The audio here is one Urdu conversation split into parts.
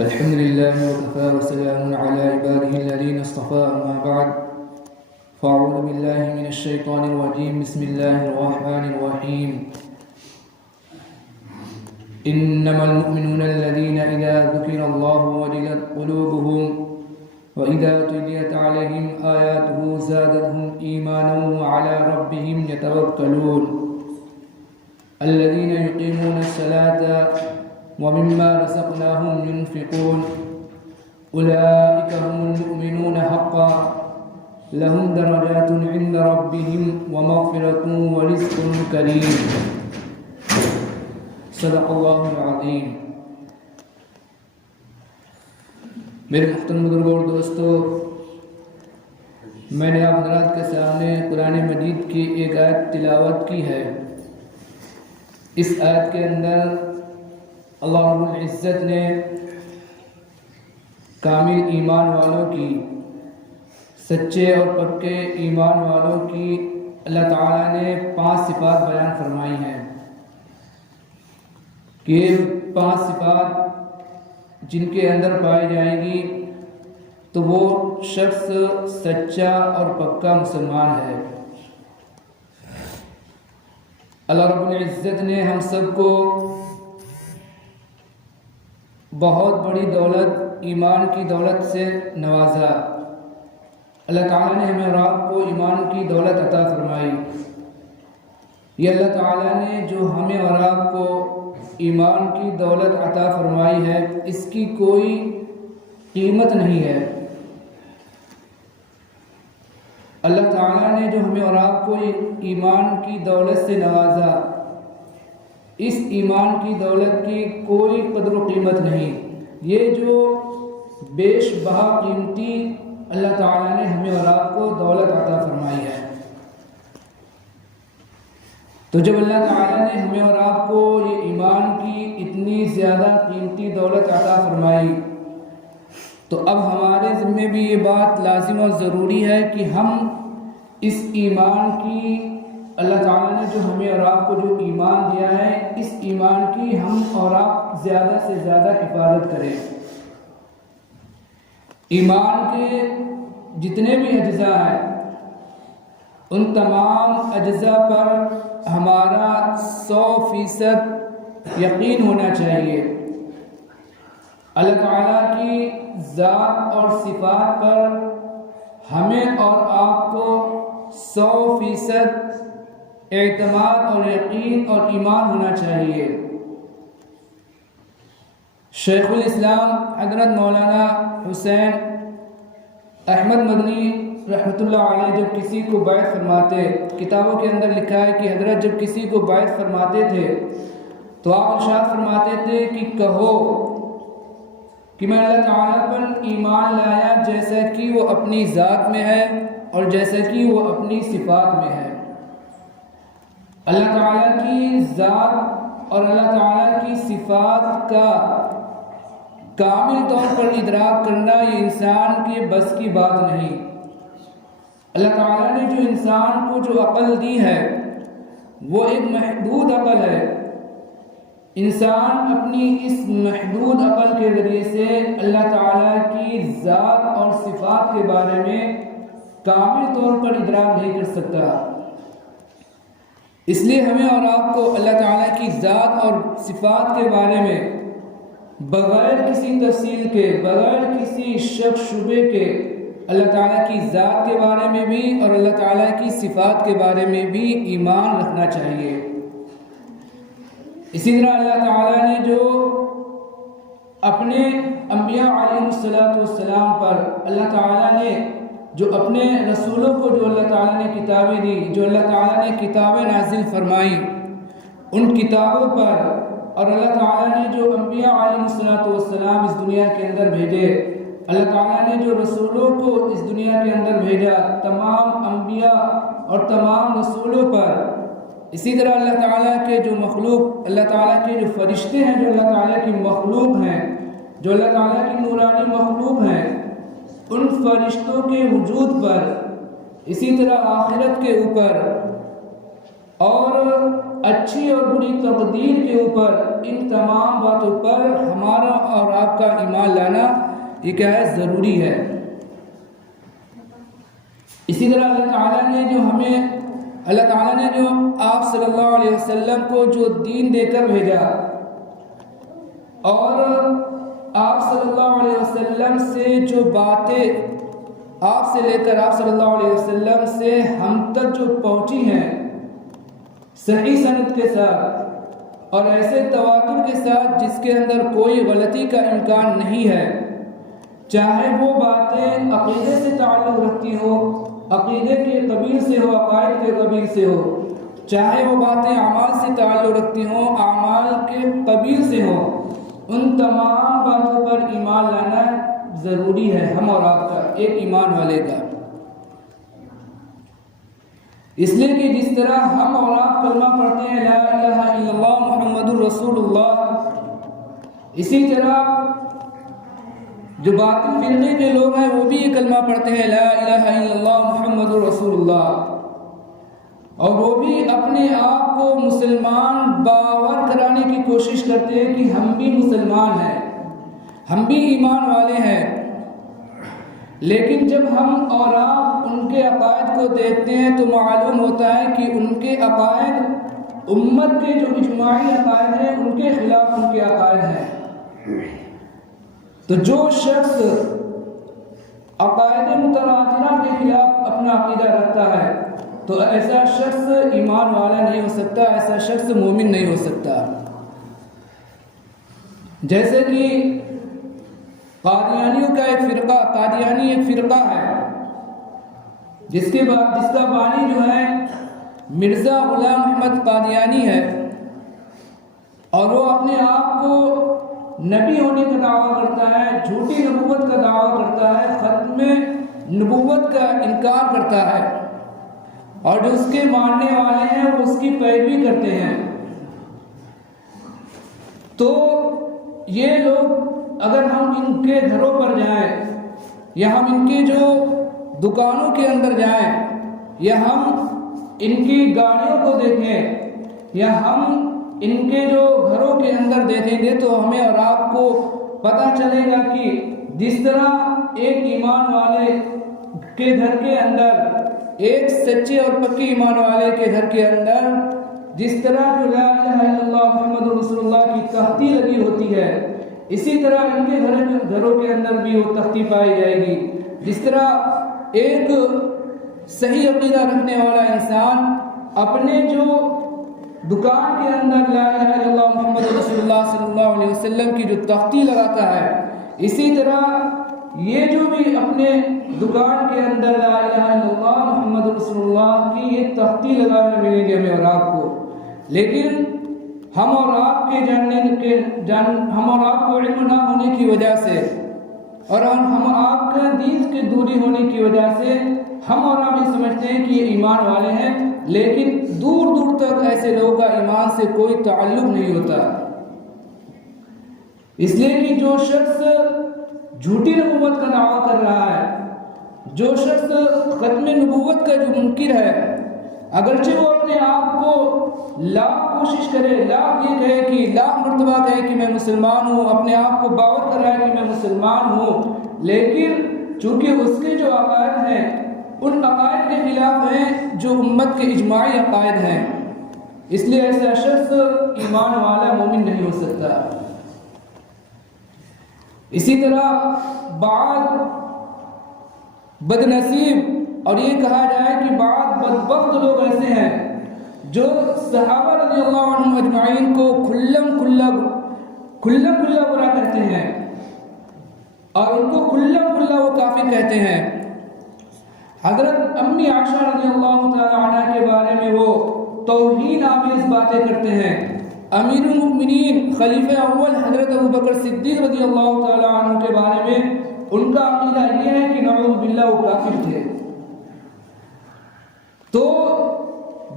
الحمد لله وكفى وسلام على عباده الذين اصطفى أما بعد فأعوذ بالله من الشيطان الرجيم بسم الله الرحمن الرحيم إنما المؤمنون الذين إذا ذكر الله وجلت قلوبهم وإذا تليت عليهم آياته زادتهم إيمانا وعلى ربهم يتوكلون الذين يقيمون الصلاة ومما رزقناهم ينفقون أولئك هم المؤمنون حقا لهم درجات عند ربهم ومغفرة ورزق كريم صدق اللہ العظیم۔ میرے محترم بزرگوں اور دوستو، میں نے آپ حضرات کے سامنے قرآن مجید کی ایک آیت تلاوت کی ہے۔ اس آیت کے اندر اللہ رب العزت نے کامل ایمان والوں کی، سچے اور پکے ایمان والوں کی اللہ تعالیٰ نے 5 صفات بیان فرمائی ہیں کہ یہ 5 صفات جن کے اندر پائی جائے گی تو وہ شخص سچا اور پکا مسلمان ہے۔ اللہ رب العزت نے ہم سب کو بہت بڑی دولت، ایمان کی دولت سے نوازا۔ اللہ تعالیٰ نے ہمیں اور آپ کو ایمان کی دولت عطا فرمائی۔ یہ اللہ تعالیٰ نے جو ہمیں اور آپ کو ایمان کی دولت عطا فرمائی ہے، اس کی کوئی قیمت نہیں ہے۔ اللہ تعالیٰ نے جو ہمیں اور آپ کو ایمان کی دولت سے نوازا، اس ایمان کی دولت کی کوئی قدر و قیمت نہیں۔ یہ جو بیش بہا قیمتی اللہ تعالیٰ نے ہمیں اور آپ کو دولت عطا فرمائی ہے۔ تو جب اللہ تعالیٰ نے ہمیں اور آپ کو یہ ایمان کی اتنی زیادہ قیمتی دولت عطا فرمائی، تو اب ہمارے ذمے بھی یہ بات لازم اور ضروری ہے کہ ہم اس ایمان کی، اللہ تعالیٰ نے جو ہمیں اور آپ کو جو ایمان دیا ہے، اس ایمان کی ہم اور آپ زیادہ سے زیادہ حفاظت کریں۔ ایمان کے جتنے بھی اجزاء ہیں، ان تمام اجزاء پر ہمارا 100% یقین ہونا چاہیے۔ اللہ تعالیٰ کی ذات اور صفات پر ہمیں اور آپ کو 100% اعتماد اور یقین اور ایمان ہونا چاہیے۔ شیخ الاسلام حضرت مولانا حسین احمد مدنی رحمۃ اللہ علیہ جب کسی کو بیعت فرماتے، کتابوں کے اندر لکھا ہے کہ حضرت جب کسی کو بیعت فرماتے تھے تو آپ ارشاد فرماتے تھے کہ کہو کہ میں اللہ تعالیٰ پر ایمان لایا جیسا کہ وہ اپنی ذات میں ہے اور جیسا کہ وہ اپنی صفات میں ہے۔ اللہ تعالیٰ کی ذات اور اللہ تعالیٰ کی صفات کا کامل طور پر ادراک کرنا یہ انسان کے بس کی بات نہیں۔ اللہ تعالیٰ نے جو انسان کو جو عقل دی ہے وہ ایک محدود عقل ہے۔ انسان اپنی اس محدود عقل کے ذریعے سے اللہ تعالیٰ کی ذات اور صفات کے بارے میں کامل طور پر ادراک نہیں کر سکتا۔ اس لیے ہمیں اور آپ کو اللہ تعالیٰ کی ذات اور صفات کے بارے میں بغیر کسی تفصیل کے، بغیر کسی شک شبے کے اللہ تعالیٰ کی ذات کے بارے میں بھی اور اللہ تعالیٰ کی صفات کے بارے میں بھی ایمان رکھنا چاہیے۔ اسی طرح اللہ تعالیٰ نے جو اپنے انبیاء علیہ السلام پر اللہ تعالیٰ نے جو اپنے رسولوں کو جو اللہ تعالیٰ نے کتابیں دی، جو اللہ تعالیٰ نے کتابیں نازل فرمائیں، ان کتابوں پر اور اللہ تعالیٰ نے جو انبیاء علیہ السلام اس دنیا کے اندر بھیجے، اللہ تعالیٰ نے جو رسولوں کو اس دنیا کے اندر بھیجا، تمام انبیاء اور تمام رسولوں پر، اسی طرح اللہ تعالیٰ کے جو مخلوق، اللہ تعالیٰ کے جو فرشتے ہیں جو اللہ تعالیٰ کی مخلوق ہیں، جو اللہ تعالیٰ کی نورانی مخلوق ہیں، ان فرشتوں کے وجود پر، اسی طرح آخرت کے اوپر اور اچھی اور بری تقدیر کے اوپر، ان تمام باتوں پر ہمارا اور آپ کا ایمان لانا یہ کیا ہے؟ ضروری ہے۔ اسی طرح اللہ تعالیٰ نے جو آپ صلی اللہ علیہ وسلم کو جو دین دے کر بھیجا، اور آپ صلی اللہ علیہ وسلم سے جو باتیں آپ سے لے کر آپ صلی اللہ علیہ وسلم سے ہم تک جو پہنچی ہیں صحیح سند کے ساتھ اور ایسے تواتر کے ساتھ جس کے اندر کوئی غلطی کا امکان نہیں ہے، چاہے وہ باتیں عقیدے سے تعلق رکھتی ہو، عقیدے کے قبیل سے ہو، عقائد کے قبیل سے ہو، چاہے وہ باتیں اعمال سے تعلق رکھتی ہوں، اعمال کے قبیل سے ہو، ان تمام باتوں پر ایمان لانا ضروری ہے ہم اور آپ کا، ایک ایمان والے کا۔ اس لیے کہ جس طرح ہم اور آپ کلمہ پڑھتے ہیں لا الہ الا اللہ محمد الرسول اللہ، اسی طرح جو باطل فرقے کے لوگ ہیں وہ بھی یہ کلمہ پڑھتے ہیں لا الہ الا اللہ محمد الرسول اللہ، اور وہ بھی اپنے آپ کو مسلمان باور کرانے کی کوشش کرتے ہیں کہ ہم بھی مسلمان ہیں، ہم بھی ایمان والے ہیں۔ لیکن جب ہم اور آپ ان کے عقائد کو دیکھتے ہیں تو معلوم ہوتا ہے کہ ان کے عقائد امت کے جو اجماعی عقائد ہیں ان کے خلاف ان کے عقائد ہیں۔ تو جو شخص عقائد مترادفہ کے خلاف اپنا عقیدہ رکھتا ہے تو ایسا شخص ایمان والا نہیں ہو سکتا، ایسا شخص مومن نہیں ہو سکتا۔ جیسے کہ قادیانیوں کا قادیانی ایک فرقہ ہے جس کا بانی جو ہے مرزا غلام احمد قادیانی ہے، اور وہ اپنے آپ کو نبی ہونے کا دعویٰ کرتا ہے، جھوٹی نبوت کا دعویٰ کرتا ہے، ختم نبوت کا انکار کرتا ہے، اور جو اس کے ماننے والے ہیں وہ اس کی پیروی کرتے ہیں۔ تو یہ لوگ اگر ہم ان کے گھروں پر جائیں یا ہم ان کے جو دکانوں کے اندر جائیں یا ہم ان کی گاڑیوں کو دیکھیں یا ہم ان کے جو گھروں کے اندر دیکھیں گے تو ہمیں اور آپ کو پتہ چلے گا کہ جس طرح ایک ایمان والے کے گھر کے اندر، ایک سچے اور پکے ایمان والے کے گھر کے اندر جس طرح جو لا الہ الا اللہ محمد رسول اللہ کی تختی لگی ہوتی ہے، اسی طرح ان کے گھروں کے اندر بھی وہ تختی پائی جائے گی۔ جس طرح ایک صحیح عقیدہ رکھنے والا انسان اپنے جو دکان کے اندر لا الہ الا اللہ محمد رسول اللہ صلی اللہ علیہ وسلم کی جو تختی لگاتا ہے، اسی طرح یہ جو بھی اپنے دکان کے اندر لا الہ الا اللہ محمد رسول اللہ کی یہ تختی لگانے ملے گی ہمیں اور آپ کو۔ لیکن ہم اور آپ کو علم نہ ہونے کی وجہ سے اور ہم آپ کا دین کی دوری ہونے کی وجہ سے ہم اور آپ یہ سمجھتے ہیں کہ یہ ایمان والے ہیں، لیکن دور دور تک ایسے لوگوں کا ایمان سے کوئی تعلق نہیں ہوتا۔ اس لیے کہ جو شخص جھوٹی نبوت کا دعویٰ کر رہا ہے، جو شخص ختم نبوت کا جو منکر ہے، اگرچہ وہ اپنے آپ کو لاکھ کوشش کرے، لاکھ یہ کہے کہ لاکھ مرتبہ کہے کہ میں مسلمان ہوں، اپنے آپ کو باور کر رہا ہے کہ میں مسلمان ہوں، لیکن چونکہ اس کے جو عقائد ہیں ان عقائد کے خلاف ہیں جو امت کے اجماعی عقائد ہیں، اس لیے ایسا شخص ایمان والا مومن نہیں ہو سکتا۔ اسی طرح بعض بدنصیب اور یہ کہا جائے کہ بعض بدبخت لوگ ایسے ہیں جو صحابہ رضی اللہ عنہم اجمعین کو کھلم کھلا برا کہتے ہیں اور ان کو کھلم کھلا وہ کافر کہتے ہیں۔ حضرت امی عائشہ رضی اللہ تعالی عنہ کے بارے میں وہ توہین آمیز باتیں کرتے ہیں۔ امیر المؤمنین خلیفہ اول حضرت ابوبکر صدیق رضی اللہ تعالی عنہ کے بارے میں ان کا عقیدہ یہ ہے کہ نعوذ باللہ وہ کافر تھے۔ تو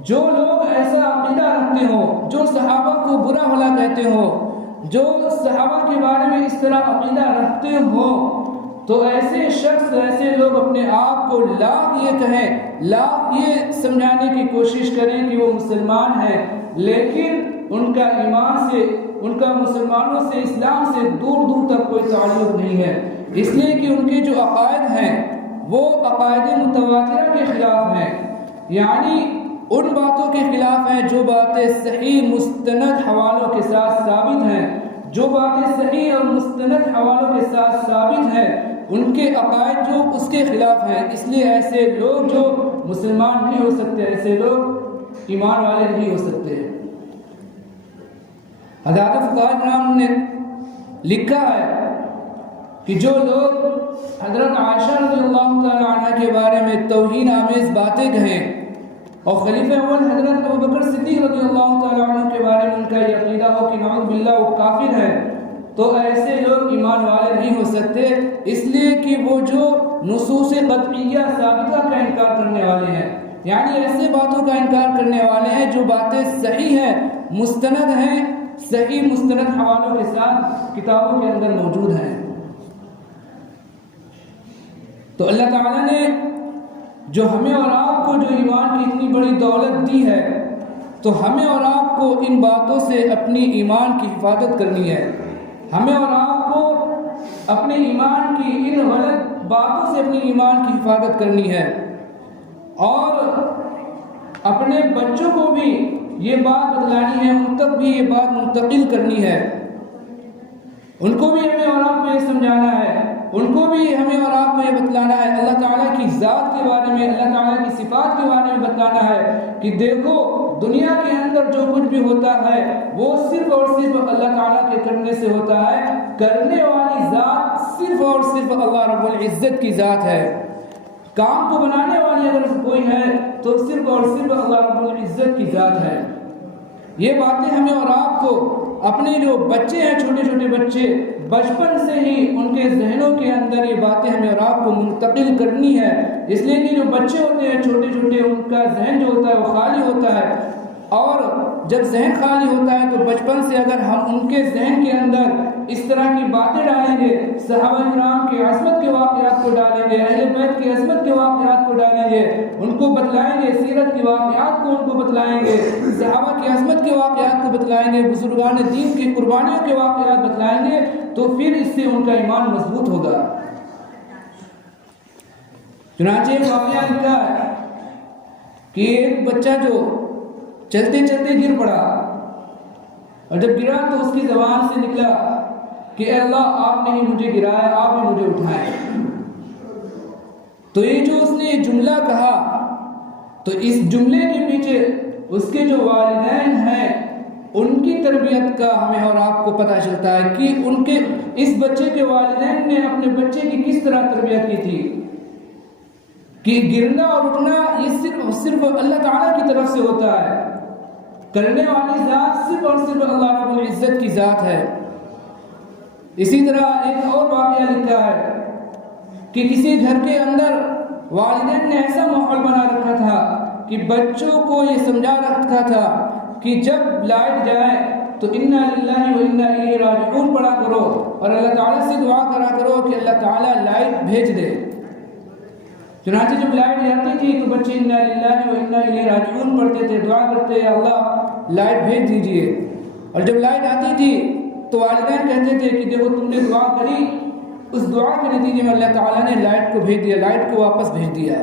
جو لوگ ایسا عقیدہ رکھتے ہوں، جو صحابہ کو برا بھلا کہتے ہوں، جو صحابہ کے بارے میں اس طرح عقیدہ رکھتے ہوں، تو ایسے شخص، ایسے لوگ اپنے آپ کو لاکھ یہ کہیں، لاکھ یہ سمجھانے کی کوشش کریں کہ وہ مسلمان ہیں، لیکن ان کا ایمان سے، ان کا مسلمانوں سے، اسلام سے دور دور تک کوئی تعلق نہیں ہے، اس لیے کہ ان کے جو عقائد ہیں وہ عقائد متواترہ کے خلاف ہیں، یعنی ان باتوں کے خلاف ہیں جو باتیں صحیح مستند حوالوں کے ساتھ ثابت ہیں، جو باتیں صحیح اور مستند حوالوں کے ساتھ ثابت ہیں ان کے عقائد جو اس کے خلاف ہیں، اس لیے ایسے لوگ جو مسلمان نہیں ہو سکتے، ایسے لوگ ایمان والے نہیں ہو سکتے۔ حضرات فقہاء کرام نے لکھا ہے کہ جو لوگ حضرت عائشہ رضی اللہ تعالی عنہ کے بارے میں توہین آمیز باتیں کہیں اور خلیفہ اول حضرت ابوبکر صدیق رضی اللہ تعالی عنہ کے بارے میں ان کا یہ عقیدہ ہو کہ نعوذ باللہ وہ کافر ہے، تو ایسے لوگ ایمان والے نہیں ہو سکتے، اس لیے کہ وہ جو نصوص قطعیہ ثابتہ کا انکار کرنے والے ہیں، یعنی ایسے باتوں کا انکار کرنے والے ہیں جو باتیں صحیح ہیں، مستند ہیں، صحیح مستند حوالوں کے ساتھ کتابوں کے اندر موجود ہیں۔ تو اللہ تعالیٰ نے جو ہمیں اور آپ کو جو ایمان کی اتنی بڑی دولت دی ہے، تو ہمیں اور آپ کو ان باتوں سے اپنی ایمان کی حفاظت کرنی ہے، ہمیں اور آپ کو اپنے ایمان کی ان غلط باتوں سے اپنی ایمان کی حفاظت کرنی ہے، اور اپنے بچوں کو بھی یہ بات بتلانی ہے، ان تک بھی یہ بات منتقل کرنی ہے، ان کو بھی ہمیں اور آپ کو یہ سمجھانا ہے، ان کو بھی ہمیں اور آپ کو یہ بتلانا ہے، اللہ تعالیٰ کی ذات کے بارے میں، اللہ تعالیٰ کی صفات کے بارے میں بتلانا ہے کہ دیکھو دنیا کے اندر جو کچھ بھی ہوتا ہے وہ صرف اور صرف اللہ تعالیٰ کے کرنے سے ہوتا ہے، کرنے والی ذات صرف اور صرف اللہ رب العزت کی ذات ہے، کام کو بنانے والی اگر کوئی ہے تو صرف اور صرف اللہ رب العزت کی ذات ہے۔ یہ باتیں ہمیں اور آپ کو اپنے جو بچے ہیں، چھوٹے چھوٹے بچے، بچپن سے ہی ان کے ذہنوں کے اندر یہ باتیں ہمیں اور آپ کو منتقل کرنی ہے، اس لیے کہ جو بچے ہوتے ہیں چھوٹے چھوٹے، ان کا ذہن جو ہوتا ہے وہ خالی ہوتا ہے، اور جب ذہن خالی ہوتا ہے تو بچپن سے اگر ہم ان کے ذہن کے اندر اس طرح کی باتیں ڈالیں گے، صحابہ کرام کی عظمت کے واقعات کو ڈالیں گے، اہل بیت کی عظمت کے واقعات کو ڈالیں گے، ان کو بتلائیں گے، سیرت کے واقعات کو ان کو بتلائیں گے، صحابہ کی عظمت کے واقعات کو بتلائیں گے، بزرگان دین کی قربانیوں کے واقعات بتلائیں گے، تو پھر اس سے ان کا ایمان مضبوط ہوگا۔ چنانچہ ایک واقعہ لکھا ہے کہ ایک بچہ جو چلتے چلتے گر پڑا، اور جب گرا تو اس کی زبان سے نکلا کہ اے اللہ آپ نے ہی مجھے گرایا، آپ ہی مجھے اٹھائیں۔ تو یہ جو اس نے جملہ کہا، تو اس جملے کے پیچھے اس کے جو والدین ہیں ان کی تربیت کا ہمیں اور آپ کو پتہ چلتا ہے کہ ان کے اس بچے کے والدین نے اپنے بچے کی کس طرح تربیت کی تھی، کہ گرنا اور اٹھنا یہ صرف اللہ تعالیٰ کی طرف سے ہوتا ہے، کرنے والی ذات صرف اور صرف اللہ رب العزت کی ذات ہے۔ اسی طرح ایک اور واقعہ لکھا ہے کہ کسی گھر کے اندر والدین نے ایسا ماحول بنا رکھا تھا کہ بچوں کو یہ سمجھا رکھا تھا کہ جب لائٹ جائے تو انا للہ و انا الیہ راجعون پڑھا کرو، اور اللہ تعالیٰ سے دعا کرا کرو کہ اللہ تعالیٰ لائٹ بھیج دے۔ چنانچہ جب لائٹ جاتی تھی تو بچے انا للہ و انا الیہ راجعون پڑھتے تھے، دعا کرتے ہیں اللہ لائٹ بھیج دیجئے، اور جب لائٹ آتی تھی تو والدین کہتے تھے کہ دیکھو تم نے دعا کری، اس دعا کے نتیجے میں اللہ تعالیٰ نے لائٹ کو بھیج دیا، لائٹ کو واپس بھیج دیا۔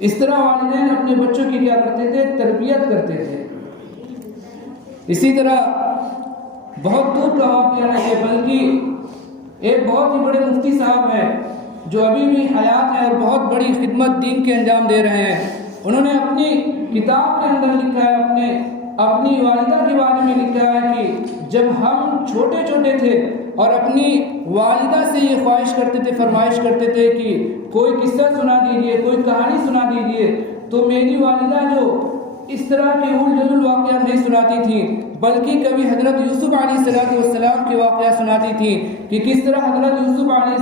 اس طرح والدین اپنے بچوں کی کیا کرتے تھے؟ تربیت کرتے تھے۔ اسی طرح بہت دور کا واقعہ نہیں ہے، بلکہ ایک بہت ہی بڑے مفتی صاحب ہیں جو ابھی بھی حیات ہیں اور بہت بڑی خدمت دین کے انجام دے رہے ہیں، انہوں نے اپنی کتاب کے اندر لکھا ہے، اپنی والدہ کے بارے میں لکھا ہے کہ جب ہم چھوٹے چھوٹے تھے اور اپنی والدہ سے یہ خواہش کرتے تھے، فرمائش کرتے تھے کہ کوئی قصہ سنا دیجئے، کوئی کہانی سنا دیجئے، تو میری والدہ جو اس طرح کے اول جلول واقعات نہیں سناتی تھی، بلکہ کبھی حضرت یوسف علیہ السلام کے واقعہ سناتی تھی کہ کس طرح حضرت یوسف علیہ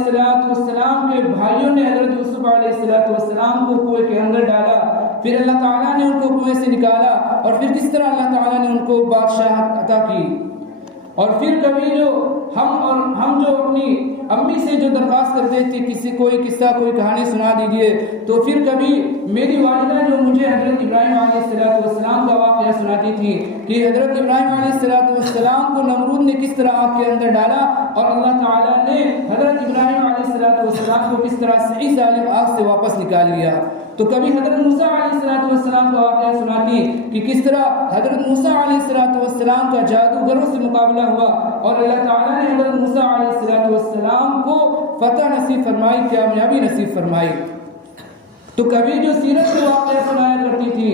السلام کے بھائیوں نے حضرت یوسف علیہ السلام کو کنویں کے اندر ڈالا، پھر اللہ تعالیٰ نے ان کو کنویں سے نکالا، اور پھر کس طرح اللہ تعالیٰ نے ان کو بادشاہت عطا کی، اور پھر کبھی جو ہم جو اپنی امی سے جو درخواست کرتے تھے کسی کوئی قصہ کوئی کہانی سنا دیجئے، تو پھر کبھی میری والدہ جو مجھے حضرت ابراہیم علیہ السلام کا واقعہ سناتی تھی کہ حضرت ابراہیم علیہ السلام کو نمرود نے کس طرح آگ کے اندر ڈالا اور اللہ تعالیٰ نے حضرت ابراہیم علیہ السلام کو کس طرح صحیح سالم آگ سے واپس نکال لیا۔ تو کبھی حضرت موسیٰ علیہ السلام کا واقعہ سناتی کہ کس طرح حضرت موسیٰ علیہ السلام کا جادوگروں سے مقابلہ ہوا اور اللہ تعالیٰ نے حضرت موسیٰ علیہ السلام کو فتح نصیب فرمائی، کامیابی نصیب فرمائی۔ تو کبھی جو سیرت کے واقعہ سنایا کرتی تھی،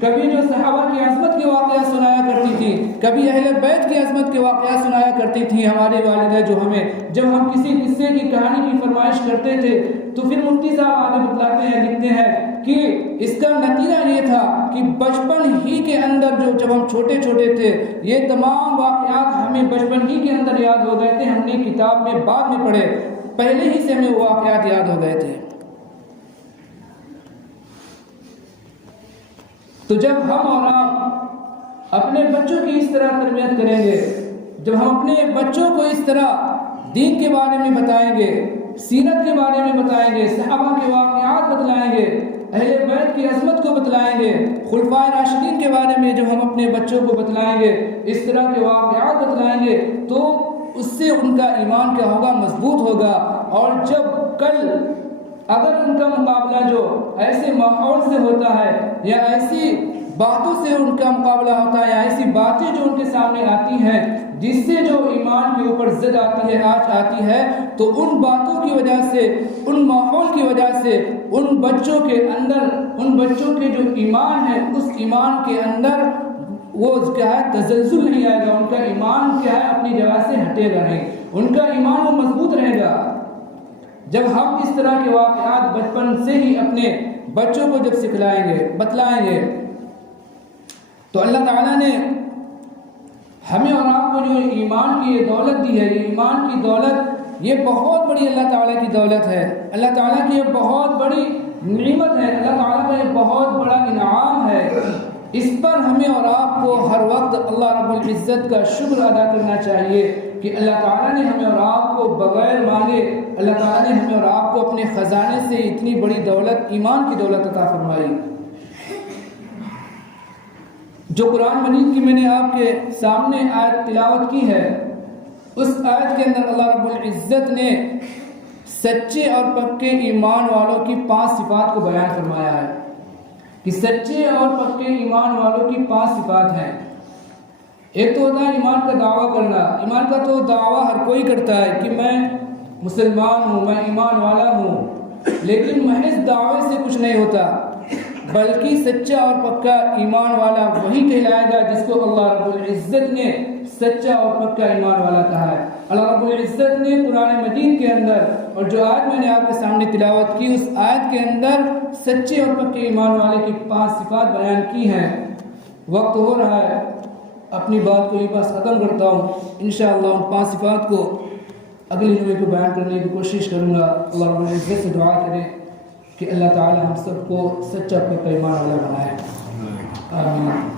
کبھی جو صحابہ کی عظمت کے واقعہ سنایا کرتی تھی، کبھی اہل بیت کی عظمت کے واقعہ سنایا کرتی تھی ہماری والدہ، جو ہمیں جب ہم کسی قصے کی کہانی کی فرمائش کرتے تھے تو پھر مفتی صاحب آگے بتلاتے ہیں، لکھتے ہیں کہ اس کا نتیجہ یہ تھا کہ بچپن ہی کے اندر جب ہم چھوٹے تھے یہ تمام واقعات ہمیں بچپن ہی کے اندر یاد ہو گئے تھے، ہم نے کتاب میں بعد میں پڑھے، پہلے ہی سے ہمیں وہ واقعات یاد ہو گئے تھے۔ تو جب ہم اور آپ اپنے بچوں کی اس طرح تربیت کریں گے، جب ہم اپنے بچوں کو اس طرح دین کے بارے میں بتائیں گے، سیرت کے بارے میں بتائیں گے، صحابہ کے واقعات بتلائیں گے، اہل بیت کی عظمت کو بتلائیں گے، خلفائے راشدین کے بارے میں جو ہم اپنے بچوں کو بتلائیں گے، اس طرح کے واقعات بتلائیں گے، تو اس سے ان کا ایمان کیا ہوگا؟ مضبوط ہوگا۔ اور جب کل اگر ان کا مقابلہ جو ایسے ماحول سے ہوتا ہے یا ایسی باتوں سے ان کا مقابلہ ہوتا ہے یا ایسی باتیں جو ان کے سامنے آتی ہیں جس سے جو ایمان کے اوپر زد آتی ہے، آج آتی ہے، تو ان باتوں کی وجہ سے، ان ماحول کی وجہ سے ان بچوں کے اندر، ان بچوں کے جو ایمان ہے اس ایمان کے اندر وہ کیا ہے؟ تزلزل نہیں آئے گا، ان کا ایمان کیا ہے؟ اپنی جگہ سے ہٹے گا نہیں، ان کا ایمان وہ مضبوط رہے گا۔ جب ہم اس طرح کے واقعات بچپن سے ہی اپنے بچوں کو جب سکھلائیں گے، بتلائیں گے، تو اللہ تعالیٰ نے ہمیں اور آپ کو جو ایمان کی یہ دولت دی ہے، یہ ایمان کی دولت، یہ بہت بڑی اللہ تعالیٰ کی دولت ہے، اللہ تعالیٰ کی یہ بہت بڑی نعمت ہے، اللہ تعالیٰ کا یہ بہت بڑا انعام ہے۔ اس پر ہمیں اور آپ کو ہر وقت اللہ رب العزت کا شکر ادا کرنا چاہیے کہ اللہ تعالیٰ نے ہمیں اور آپ کو بغیر مانگے، اللہ تعالیٰ نے ہمیں اور آپ کو اپنے خزانے سے اتنی بڑی دولت، ایمان کی دولت عطا فرمائی۔ جو قرآن مجید کی میں نے آپ کے سامنے آیت تلاوت کی ہے، اس آیت کے اندر اللہ رب العزت نے سچے اور پکے ایمان والوں کی 5 صفات کو بیان فرمایا ہے کہ سچے اور پکے ایمان والوں کی 5 صفات ہیں۔ ایک تو ہوتا ہے ایمان کا دعویٰ کرنا، ایمان کا تو دعویٰ ہر کوئی کرتا ہے کہ میں مسلمان ہوں، میں ایمان والا ہوں، لیکن محض دعوے سے کچھ نہیں ہوتا، بلکہ سچا اور پکا ایمان والا وہی کہلائے گا جس کو اللہ رب العزت نے سچا اور پکا ایمان والا کہا ہے۔ اللہ رب العزت نے قرآن مجید کے اندر، اور جو آیت میں نے آپ کے سامنے تلاوت کی، اس آیت کے اندر سچے اور پکے ایمان والے کی 5 صفات بیان کی ہیں۔ وقت ہو رہا ہے، اپنی بات کو یہ بس ختم کرتا ہوں، انشاءاللہ ان 5 صفات کو اگلی جمعے کو بیان کرنے کی کوشش کروں گا۔ اللہ رب العزت سے دعا کریں کہ اللہ تعالی ہم سب کو سچا پکا ایمان والا بنائے، آمین۔